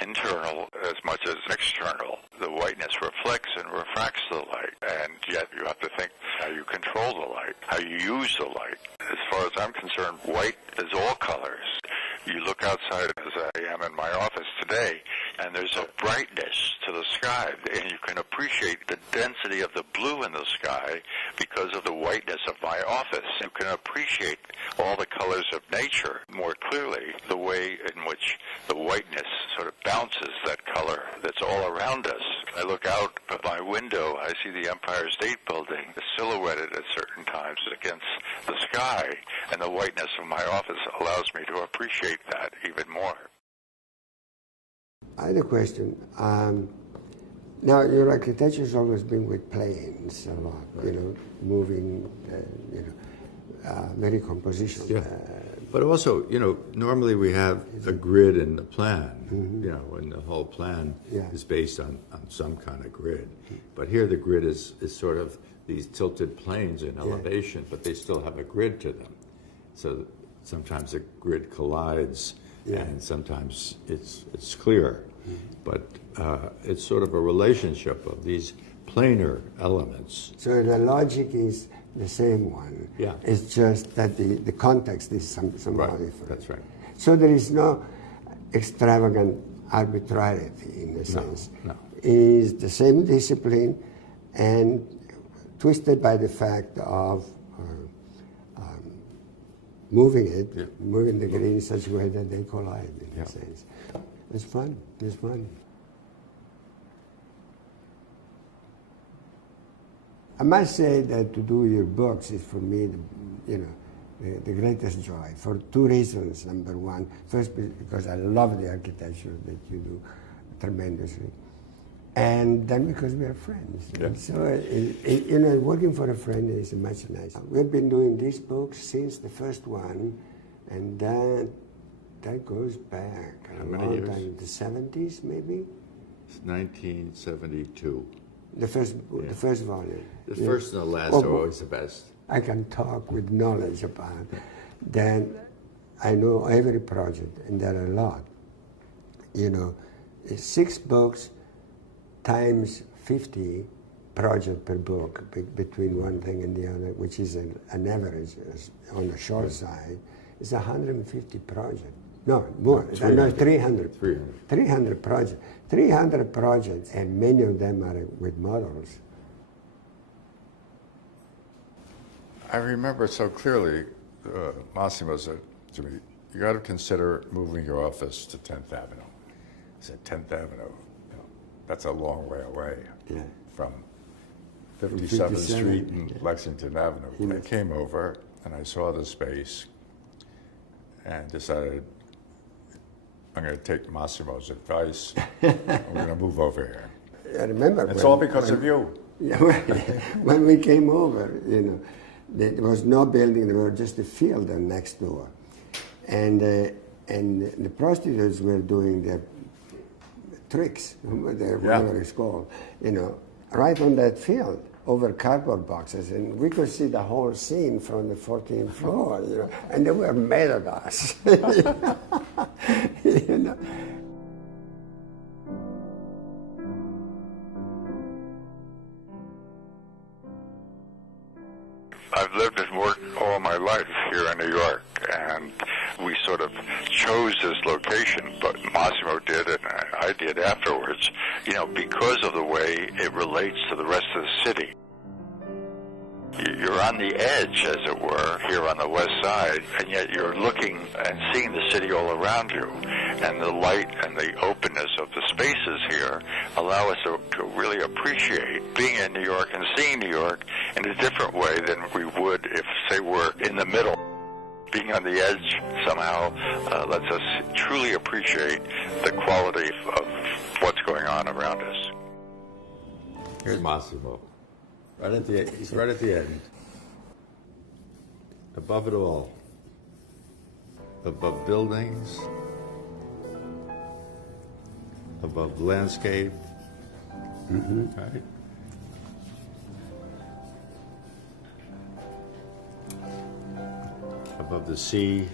internal as much as external. The whiteness reflects and refracts the light, and yet you have to think how you control the light, how you use the light. As far as I'm concerned, white is all colors. You look outside, as I am in my office today, and there's a brightness to the sky, and you can appreciate the density of the blue in the sky because of the whiteness of my office. You can appreciate all the colors of nature more clearly, the way in which the whiteness sort of bounces that color that's all around us. I look out of my window, I see the Empire State Building silhouetted at certain times against the sky, and the whiteness of my office allows me to appreciate that even more. I had a question. Now, your architecture has always been with planes a lot, right. Moving, very compositional. Yeah. But also, normally we have a grid in the plan, and the whole plan is based on some kind of grid. But here the grid is sort of these tilted planes in elevation, but they still have a grid to them. So sometimes the grid collides, and sometimes it's clear. But it's sort of a relationship of these planar elements. So the logic is the same one. Yeah. It's just that the context is somehow different. That's right. So there is no extravagant arbitrarity in a sense. No. It's the same discipline and twisted by the fact of moving it, moving the grid in such a way that they collide in a sense. It's fun. It's fun. I must say that to do your books is for me, the greatest joy for two reasons. Number one, first because I love the architecture that you do tremendously, and then because we are friends. Yeah. So working for a friend is much nicer. We've been doing these books since the first one, and that goes back a long time, the 70s maybe? It's 1972. The first volume. The first and the last are always the best. I can talk with knowledge about it. Then I know every project, and there are a lot. It's 6 books times 50 project per book between one thing and the other, which is an average on the short side. It's 150 projects. No, more. 300. 300 projects. 300 projects, and many of them are with models. I remember so clearly, Massimo said to me, you got to consider moving your office to 10th Avenue. I said, 10th Avenue, that's a long way away from 57th Street and Lexington Avenue. Yes. I came over and I saw the space and decided I'm going to take Massimo's advice. I'm going to move over here. I remember. It's all because of you. Yeah, when we came over, there was no building, there was just a field next door. And the prostitutes were doing their tricks, whatever it's called, right on that field, over cardboard boxes. And we could see the whole scene from the 14th floor, and they were mad at us. I've lived and worked all my life here in New York, and we sort of chose this location, but Massimo did and I did afterwards, because of the way it relates to the rest of the city. You're on the edge, as it were, here on the west side, and yet you're looking and seeing the city all around you. And the light and the openness of the spaces here allow us to really appreciate being in New York and seeing New York in a different way than we would if, say, we're in the middle. Being on the edge somehow lets us truly appreciate the quality of what's going on around us. Here's Massimo. He's right at the end. Above it all. Above buildings. Above landscape. Right? Above the sea.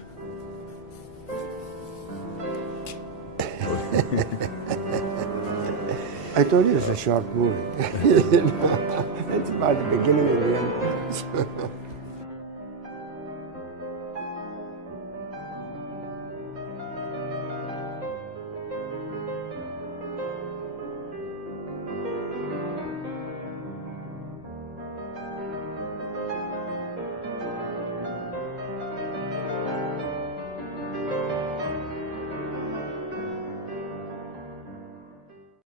I told you it's a short movie. You know? It's about the beginning and the end.